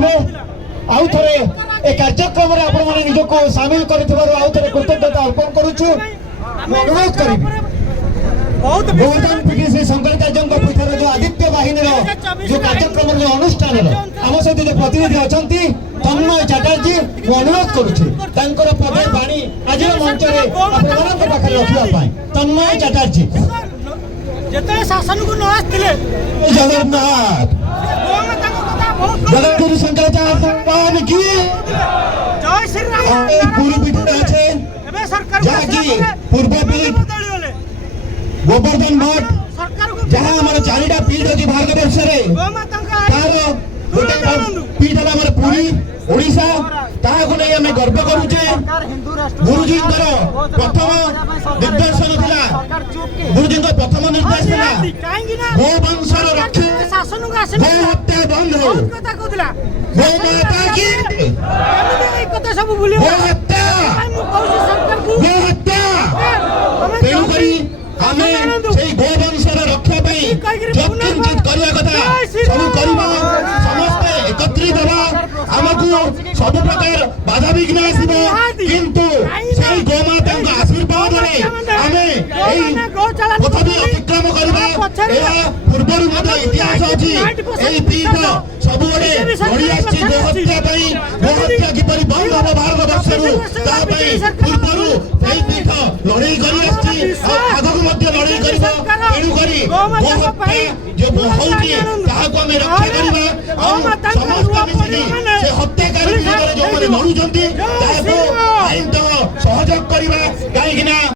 आमे आउ थे ए कार्यक्रम रे आपण माने निजको शामिल करथिबारु आउ थे कृतज्ञता अर्पण करूछु। अनुरोध करिबि गोवर्धन पीठी श्री शंकराचार्य पीठर जो आदित्य बाहिनी जो कार्यक्रम जो अनुष्ठान आम सहित जो प्रतिनिधि अच्छा तन्मय चटर्जी अनुरोध करुच्चे पदे बाणी आज मंच पाखे रखा तन्मय चटर्जी शासन को जगन्नाथ जगतगुरु शंकराचार्य की जय श्री राम गुरु पीठ अच्छे जहाँकि पूर्व पीठ गोवर्धन मठ जहाँ हमारे चारिटा पीठ अच्छी भारत वर्ष तार गोटे पीठ है पुरी ओडिशा ताको नहीं आम गर्व करुचे। गुरुजी प्रथम निर्देशन था गुरुजी प्रथम निर्देश था गोवंशर रक्षा गो हत्या बंद हो गो माता की गो हत्या गो हत्या तेणुक आमे से गोवंशर रक्षा जब किंचित करवा कथा सब करवा समस्ते एकत्रित हवा आमको सब प्रकार बाधा विघ्न आसब किंतु से गोमाता आशीर्वाद आमे पथ भी अतिक्रम करवा पूर्वर इतिहास अच्छी पीठ सब लड़ी आसी गोहत्या गोहत्या किपर बंद हम भारत वर्ष पूर्वर पीठ लड़ई कर आगक लड़ई कर तेणुक गोहत्या जो होती रक्षा करवा समस्त मिसिकी से हत्याकारी जो लड़ुंट आईन सहयोग करवा कहीं